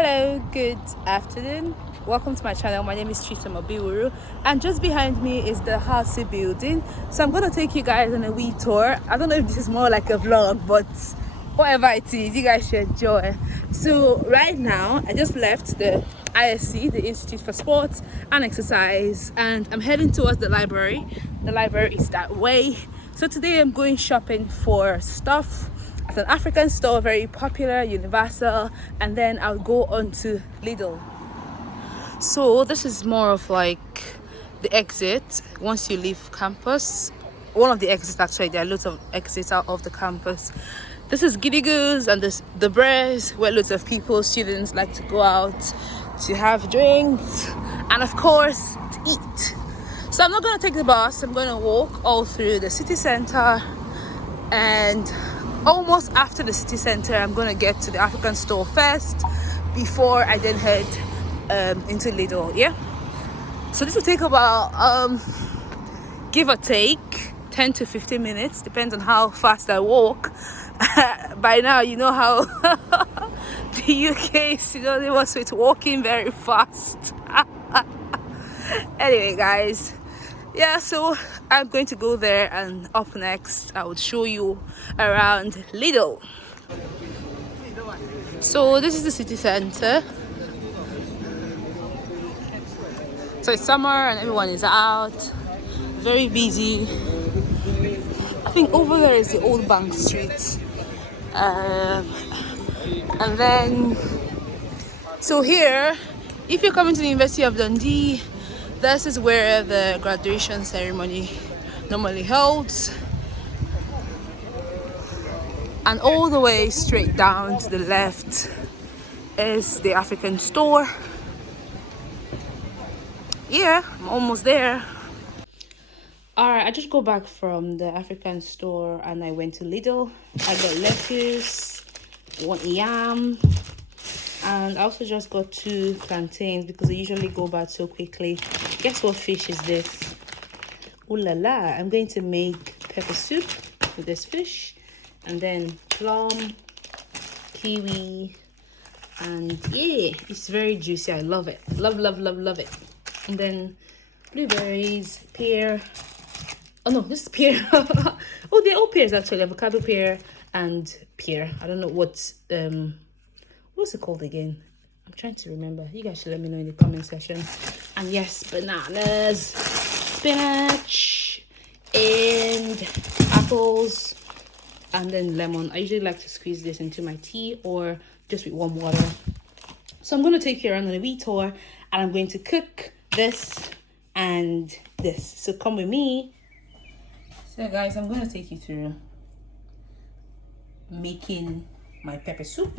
Hello, good afternoon. Welcome to my channel. My name is Chisa Mabiwuru, and just behind me is the House building. So I'm going to take you guys on a wee tour. I don't know if this is more like a vlog, but whatever it is, you guys should enjoy. So right now, I just left the ISC, the Institute for Sports and Exercise, and I'm heading towards the library. The library is that way. So today I'm going shopping for stuff at an African store, very popular, Universal, and then I'll go on to Lidl. So this is more of like the exit once you leave campus. One of the exits, actually. There are lots of exits out of the campus. This is Giddy Goose and this the Breeze, where lots of people, students, like to go out to have drinks and of course to eat. So I'm not going to take the bus. I'm going to walk all through the city center, and almost after the city center I'm going to get to the African store first before I then head into Lidl. Yeah, so this will take about give or take 10 to 15 minutes, depends on how fast I walk. By now you know how the UK is, they want it walking very fast. Anyway guys, yeah, so I'm going to go there, and up next I would show you around Lidl. So this is the city center. So it's summer and everyone is out, very busy. I think over there is the Old Bank Street, and then so here, if you're coming to the University of Dundee, this is where the graduation ceremony normally holds. And all the way straight down to the left is the African store. Yeah, I'm almost there. Alright, I just got back from the African store and I went to Lidl. I got lettuce, one yam, and I also just got 2 plantains because they usually go bad so quickly. Guess what fish is this? Ooh la la! I'm going to make pepper soup with this fish, and then plum, kiwi, and yeah, it's very juicy. I love it. Love it. And then blueberries, pear. Oh no, this is pear. Oh, they're all pears actually. Avocado pear and pear. I don't know what's it called again. I'm trying to remember. You guys should let me know in the comment section. And yes, bananas, spinach, and apples, and then lemon. I usually like to squeeze this into my tea or just with warm water. So I'm going to take you around on a wee tour, and I'm going to cook this and this. So come with me. So guys, I'm going to take you through making my pepper soup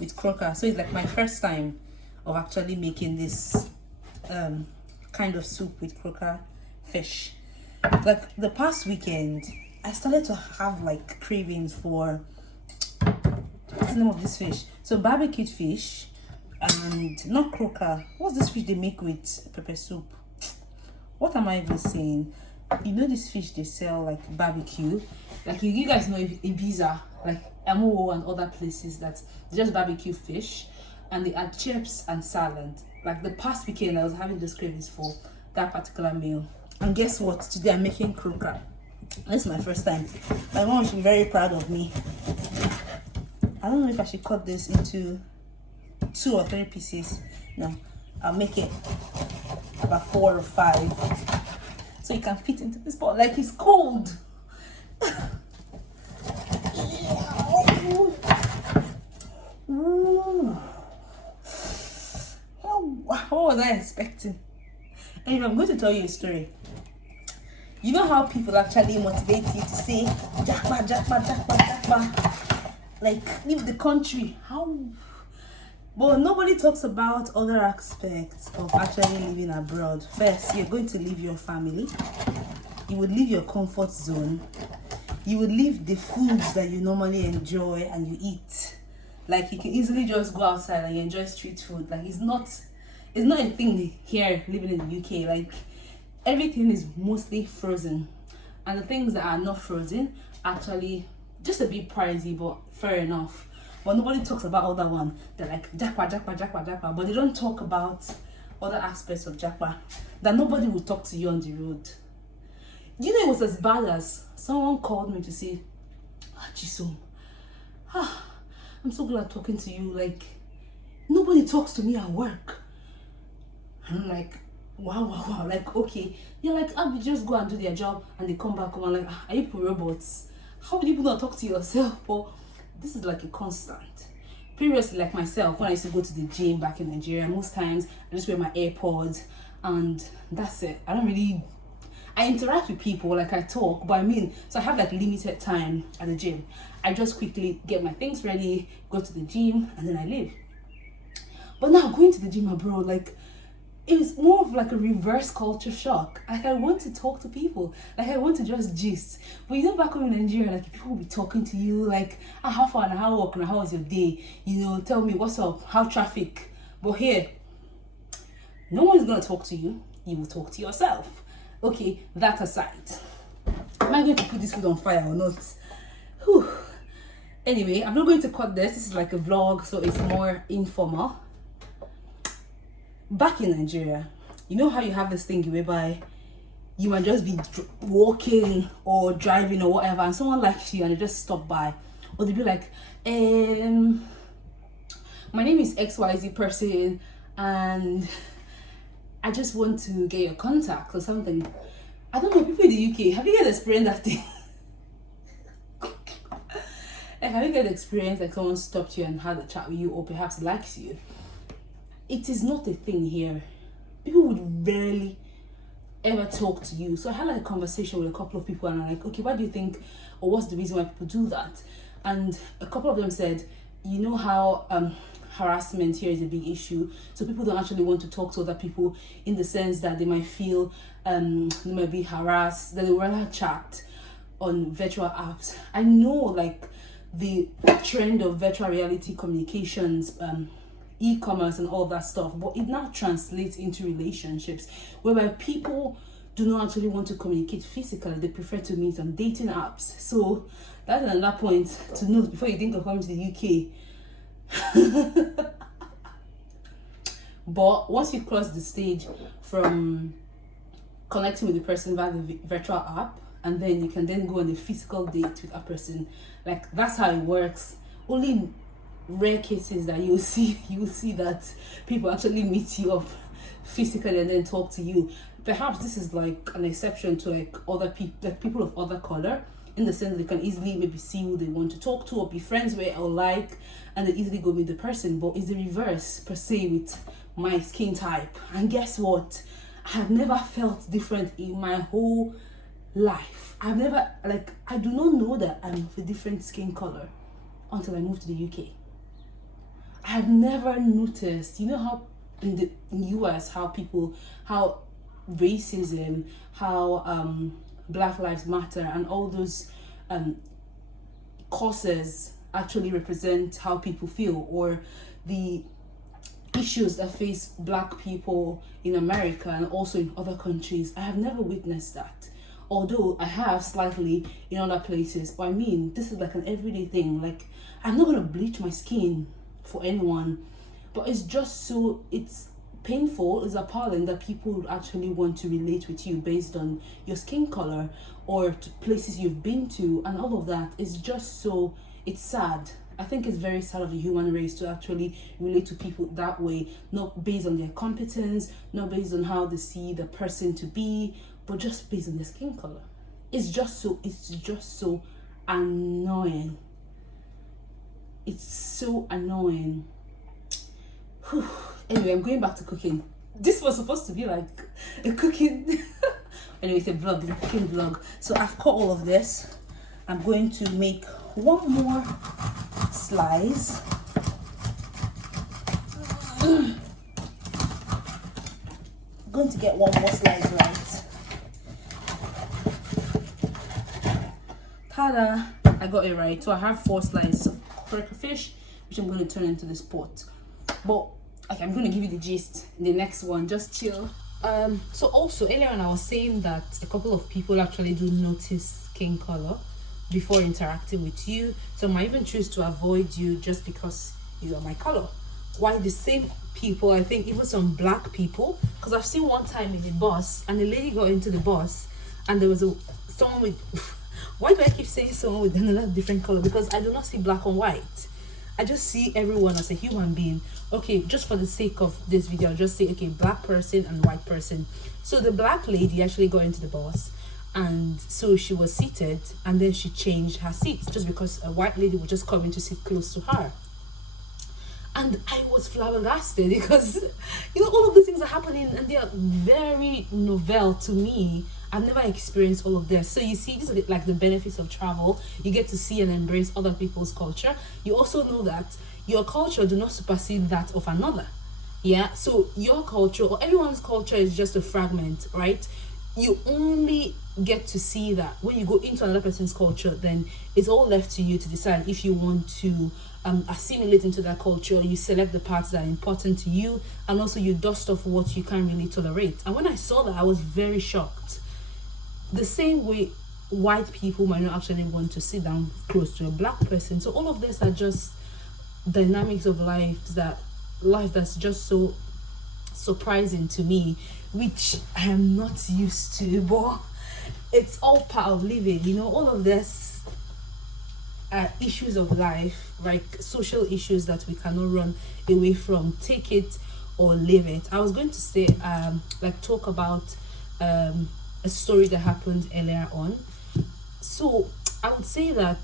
with crocker. So it's like my first time of actually making this kind of soup with crocker fish. Like the past weekend I started to have like cravings for, what's the name of this fish? So barbecued fish, and not crocker. What's this fish they make with pepper soup? What am I even saying? You know this fish they sell like barbecue, like you guys know Ibiza, like MO and other places that just barbecue fish, and they add chips and salad. Like the past weekend I was having those cravings for that particular meal. And guess what? Today I'm making crocker. This is my first time. My mom should be very proud of me. I don't know if I should cut this into 2 or 3 pieces. No, I'll make it about 4 or 5. So you can fit into this pot. Like it's cold. Ooh. What was I expecting? Anyway, I'm going to tell you a story. You know how people actually motivate you to say, Jackpot, Jackpot, Jackpot, Jackpot. Like, leave the country. How? But nobody talks about other aspects of actually living abroad. First, you're going to leave your family. You would leave your comfort zone. You would leave the foods that you normally enjoy and you eat. Like, you can easily just go outside and you enjoy street food. Like, it's not a thing here living in the UK. Like, everything is mostly frozen. And the things that are not frozen, actually, just a bit pricey, but fair enough. but nobody talks about all that one. They're like Jackpot, Jackpot, Jackpot, Jackpot, but they don't talk about other aspects of Jackpot that nobody will talk to you on the road. You know, it was as bad as someone called me to say, Chisom, I'm so glad talking to you. Like, nobody talks to me at work. And I'm like, wow. Like, okay. You're like, we just go and do their job and they come back home. I'm like, are you robots? How would you not talk to yourself? But this is like a constant. Previously, like myself, when I used to go to the gym back in Nigeria, most times I just wear my AirPods and that's it. I interact with people, like I talk, but I mean, so I have like limited time at the gym. I just quickly get my things ready, go to the gym, and then I leave. But now going to the gym abroad, like, it's more of like a reverse culture shock. Like, I want to talk to people. Like, I want to just gist. But you know, back home in Nigeria, like, people will be talking to you, like, how far and how work and how was your day? You know, tell me what's up, how traffic. But here, no one's gonna talk to you. You will talk to yourself. Okay, that aside, am I going to put this food on fire or not? Whew. Anyway, I'm not going to cut this. This is like a vlog, so it's more informal. Back in Nigeria, you know how you have this thing whereby you might just be walking or driving or whatever, and someone likes you and they just stop by, or they'll be like, my name is XYZ person and I just want to get your contact or something. I don't know, people in the UK, have you guys experienced that thing? Like, have you guys experienced like someone stopped you and had a chat with you, or perhaps likes you? It is not a thing here. People would rarely ever talk to you. So I had like a conversation with a couple of people and I'm like, okay, why do you think, or what's the reason why people do that? And a couple of them said, you know how harassment here is a big issue, so people don't actually want to talk to other people in the sense that they might feel they might be harassed, that they would rather chat on virtual apps. I know, like, the trend of virtual reality communications, e-commerce and all that stuff, but it now translates into relationships whereby people do not actually want to communicate physically. They prefer to meet on dating apps. So that's another point to note before you think of coming to the UK. But once you cross the stage from connecting with the person via the virtual app, and then you can then go on a physical date with a person, like, that's how it works. Only in rare cases that you will see that people actually meet you up physically and then talk to you. Perhaps this is like an exception to like other people, like people of other color, in the sense that they can easily maybe see who they want to talk to or be friends with or like, and they easily go meet the person. But it's the reverse per se with my skin type. And guess what? I have never felt different in my whole life. I've never, like, I do not know that I'm of a different skin color until I moved to the UK. I've never noticed, you know how in the US, how racism, how Black Lives Matter and all those causes actually represent how people feel, or the issues that face Black people in America and also in other countries. I have never witnessed that, although I have slightly in other places. But I mean, this is like an everyday thing. Like, I'm not gonna bleach my skin for anyone, but it's just so, it's painful, it's appalling that people would actually want to relate with you based on your skin color or to places you've been to and all of that. It's just so, it's sad. I think it's very sad of the human race to actually relate to people that way, not based on their competence, not based on how they see the person to be, but just based on their skin color. It's just so annoying. It's so annoying. Whew. Anyway, I'm going back to cooking. This was supposed to be like a cooking anyway, it's a vlog, it's a cooking vlog. So I've cut all of this. I'm going to make one more slice. I'm going to get one more slice right. Ta-da! I got it right. So I have 4 slices of croaker fish, which I'm going to turn into this pot. But okay, I'm going to give you the gist in the next one. Just chill. So also earlier on, I was saying that a couple of people actually do notice skin color before interacting with you. Some might even choose to avoid you just because you are my color. Why the same people, I think even some black people, because I've seen one time in the bus and a lady got into the bus and there was someone with why do I keep saying someone with another different color? Because I do not see black and white. I just see everyone as a human being. Okay, just for the sake of this video, I'll just say, okay, black person and white person. So the black lady actually got into the bus, and so she was seated, and then she changed her seat just because a white lady was just coming to sit close to her. And I was flabbergasted because, you know, all of these things are happening and they are very novel to me. I've never experienced all of this. So you see, these are like the benefits of travel. You get to see and embrace other people's culture. You also know that your culture do not supersede that of another. Yeah, so your culture or everyone's culture is just a fragment, right? You only get to see that when you go into another person's culture. Then it's all left to you to decide if you want to assimilate into that culture. You select the parts that are important to you, and also you dust off what you can't really tolerate. And when I saw that, I was very shocked. The same way white people might not actually want to sit down close to a black person. So all of this are just dynamics of life that's just so surprising to me, which I am not used to, but it's all part of living. You know, all of this are issues of life, like social issues that we cannot run away from. Take it or leave it. I was going to say like talk about a story that happened earlier on. So I would say that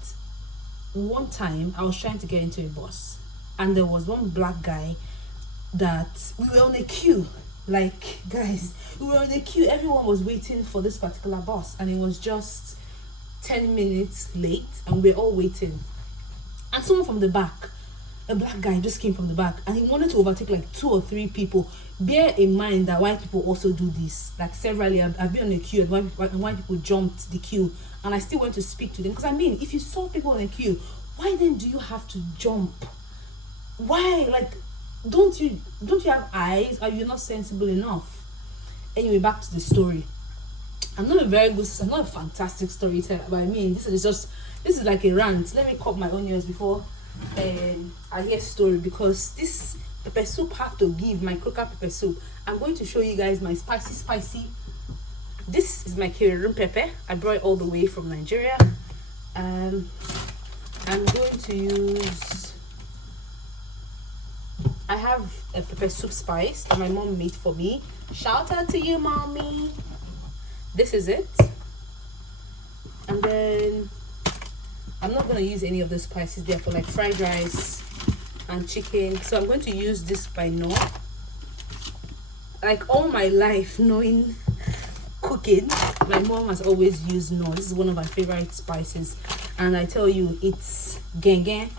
one time I was trying to get into a bus, and there was one black guy that we were on a queue. Like, guys, we were on a queue. Everyone was waiting for this particular bus, and it was just 10 minutes late, and we're all waiting. And someone from the back, a black guy, just came from the back, and he wanted to overtake like 2 or 3 people. Bear in mind that white people also do this. Like severally, I've been on a queue, and white people jumped the queue, and I still went to speak to them. Because I mean, if you saw people on a queue, why then do you have to jump? Why? Like, don't you have eyes? Are you not sensible enough? Anyway, back to the story. I'm not a fantastic storyteller, but I mean, this is like a rant. Let me cut my onions before I hear story, because this pepper soup have to give, my croaker pepper soup. I'm going to show you guys my spicy. This is my Cameroon pepper. I brought it all the way from Nigeria. I'm going to use, I have a pepper soup spice that my mom made for me. Shout out to you, mommy. This is it. And then I'm not going to use any of the spices there for like fried rice and chicken. So I'm going to use this by Knorr. Like all my life knowing cooking, my mom has always used Knorr. This is one of my favorite spices, and I tell you, it's gang.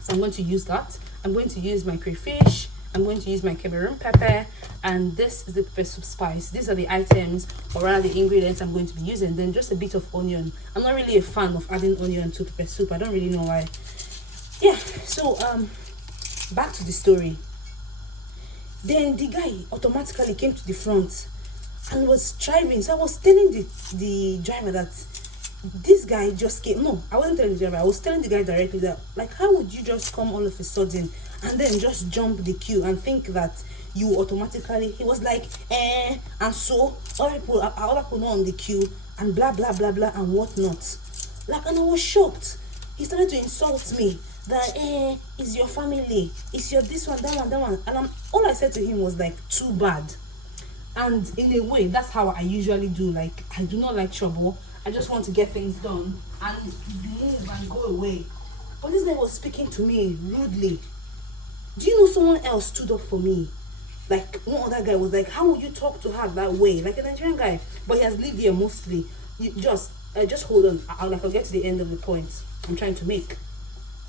So I'm going to use that. I'm going to use my crayfish. I'm going to use my Cameroon pepper, and this is the pepper soup spice. These are the items, or rather the ingredients I'm going to be using. Then just a bit of onion. I'm not really a fan of adding onion to pepper soup. I don't really know why. Yeah, so back to the story. Then the guy automatically came to the front and was driving. So I was telling the driver that this guy just came. No, I wasn't telling the driver. I was telling the guy directly that, like, how would you just come all of a sudden and then just jump the queue and think that you automatically? He was like, and so other people not on the queue and blah blah blah blah and whatnot. Like, and I was shocked. He started to insult me that it's your family, it's your this one, that one, and all I said to him was like, too bad. And in a way, that's how I usually do. Like, I do not like trouble. I just want to get things done and leave and go away. But this guy was speaking to me rudely. Do you know someone else stood up for me? Like, one other guy was like, how would you talk to her that way? Like a Nigerian guy, but he has lived here mostly. You just hold on. I'll get to the end of the point I'm trying to make.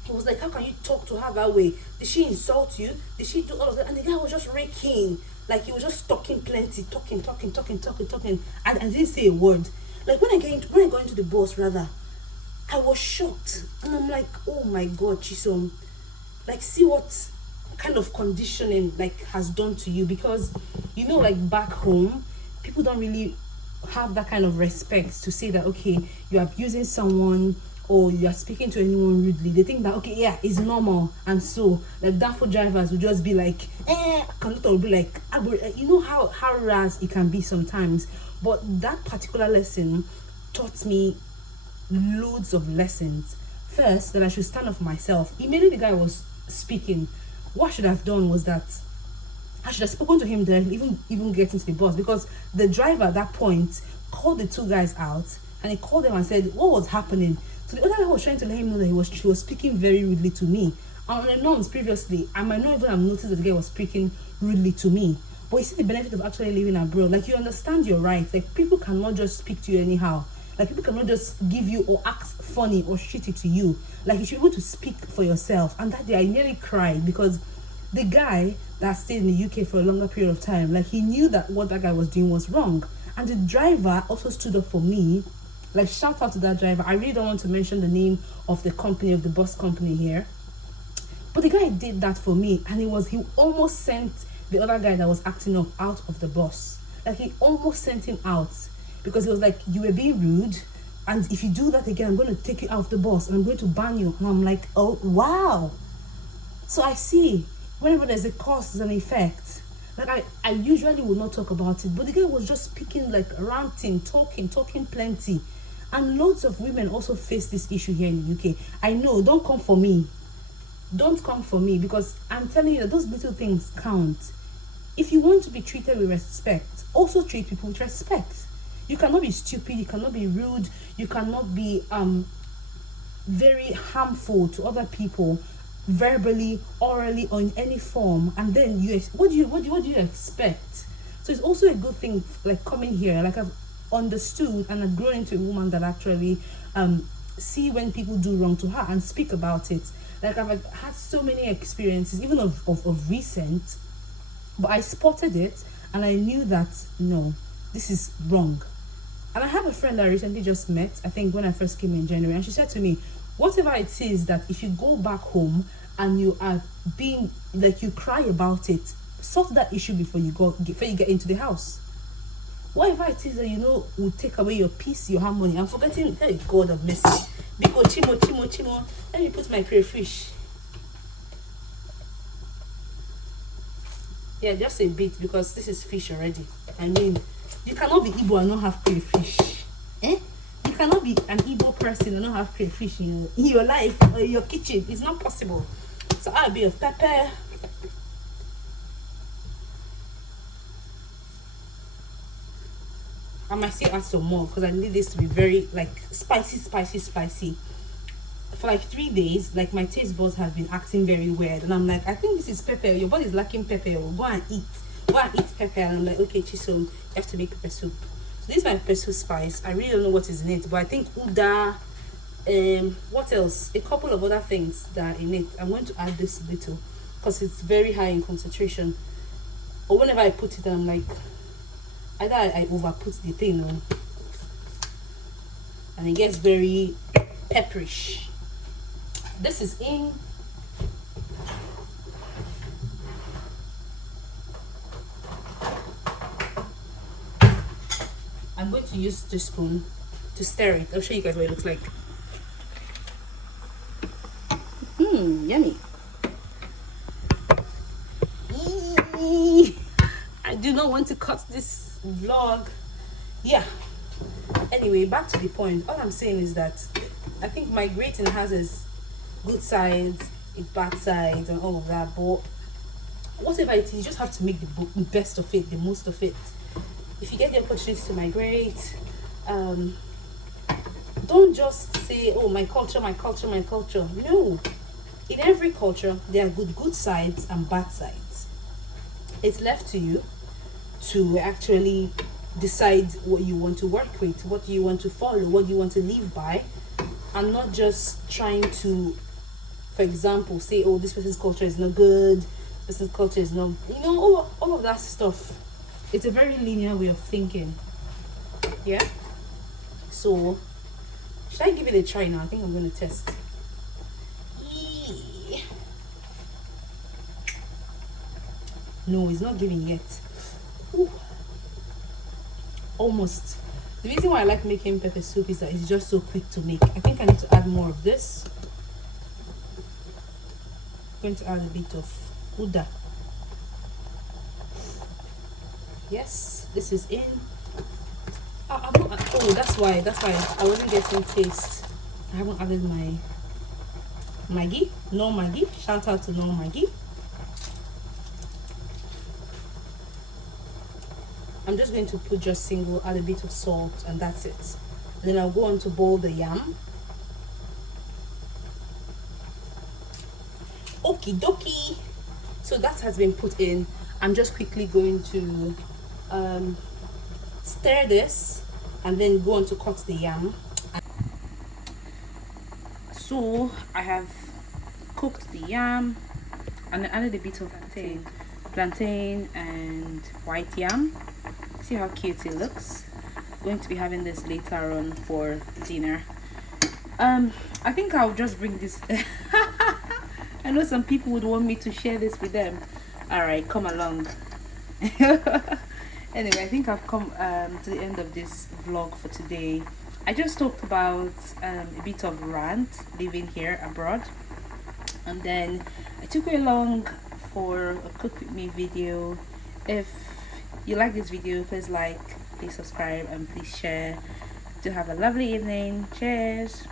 He was like, how can you talk to her that way? Did she insult you? Did she do all of that? And the guy was just raking. Like, he was just talking plenty, talking. And I didn't say a word. Like, when I got into the bus, rather, I was shocked. And I'm like, oh my God, Chisom. Like, see what kind of conditioning, like, has done to you. Because, you know, like, back home, people don't really have that kind of respect to say that, okay, you're abusing someone or you're speaking to anyone rudely. They think that, okay, yeah, it's normal. And so like that food drivers will just be like, conductor will be like, you know how ras it can be sometimes. But that particular lesson taught me loads of lessons. First, that I should stand up for myself. Immediately the guy was speaking, what I should have done was that I should have spoken to him directly, even getting to the bus, because the driver at that point called the two guys out and he called them and said what was happening. So the other guy was trying to let him know that she was speaking very rudely to me. And on the norms previously, I might not even have noticed that the guy was speaking rudely to me. But you see the benefit of actually living abroad. Like, you understand your rights. Like, people cannot just speak to you anyhow. Like, people cannot just give you or act funny or shitty to you. Like, you should be able to speak for yourself. And that day I nearly cried because the guy that stayed in the UK for a longer period of time, like, he knew that what that guy was doing was wrong. And the driver also stood up for me. Like, shout out to that driver. I really don't want to mention the name of the company, of the bus company here. But the guy did that for me, and he almost sent the other guy that was acting up out of the bus. Like, he almost sent him out because he was like, you were being rude, and if you do that again, I'm going to take you out of the bus and I'm going to ban you. And I'm like, oh wow. So I see, whenever there's a cause, there's an effect. Like, I usually would not talk about it, but the guy was just speaking, like, ranting, talking plenty. And loads of women also face this issue here in the UK. I know, don't come for me, because I'm telling you that those little things count. If you want to be treated with respect, also treat people with respect. You cannot be stupid, you cannot be rude, you cannot be very harmful to other people, verbally, orally, or in any form. And then what do you expect? So it's also a good thing, like, coming here, like, I've understood and I've grown into a woman that actually see when people do wrong to her and speak about it. Like, I've had so many experiences, even of recent, but I spotted it and I knew that no, this is wrong. And I have a friend that I recently just met, I think when I first came in January, and she said to me, whatever it is that if you go back home and you are being, like, you cry about it, sort that issue before you get into the house. Whatever it is that you know will take away your peace, your harmony. I'm forgetting, hey, God of mercy. Because chimo. Let me put my crayfish. Yeah, just a bit, because this is fish already. I mean, you cannot be Igbo and not have crayfish. You cannot be an Igbo person and not have crayfish in your life or in your kitchen. It's not possible. So I'll be of pepper. I might still add some more because I need this to be very, like, spicy. For like 3 days, like, my taste buds have been acting very weird, and I'm like, I think this is pepper. Your body is lacking pepper. Go and eat pepper. And I'm like, okay, Chisom, you have to make pepper soup. So this is my pepper soup spice. I really don't know what is in it, but I think Uda, what else? A couple of other things that are in it. I'm going to add this little because it's very high in concentration. Or whenever I put it, I'm like, either I overput the thing, and it gets very pepperish. This is in. I'm going to use this spoon to stir it. I'll show you guys what it looks like. Yummy. I do not want to cut this vlog. Yeah. Anyway, back to the point. All I'm saying is that I think my grating has its good sides, its bad sides, and all of that. But whatever it is, you just have to make the best of it, the most of it. If you get the opportunity to migrate, don't just say, oh, my culture. No. In every culture, there are good sides and bad sides. It's left to you to actually decide what you want to work with, what you want to follow, what you want to live by, and not just trying to, for example, say, oh, this person's culture is not good, this person's culture is not, all of that stuff. It's a very linear way of thinking. Yeah. So should I give it a try now? I think I'm going to test. No, it's not giving yet. Ooh. Almost. The reason why I like making pepper soup is that it's just so quick to make. I think I need to add more of this. I'm going to add a bit of uda. Yes, this is in. Oh, that's why I wasn't getting taste. I haven't added my Maggi. No Maggi. Shout out to No Maggi. I'm just going to put just single, add a bit of salt, and that's it. And then I'll go on to boil the yam. Okie dokie. So that has been put in. I'm just quickly going to stir this and then go on to cut the yam. So I have cooked the yam and I added a bit of plantain and white yam. See how cute it looks. Going to be having this later on for dinner. I think I'll just bring this. I know some people would want me to share this with them. All right, come along. Anyway, I think I've come to the end of this vlog for today. I just talked about a bit of rant living here abroad, and then I took you along for a cook with me video. If you like this video, please like, please subscribe, and please share. Do have a lovely evening. Cheers.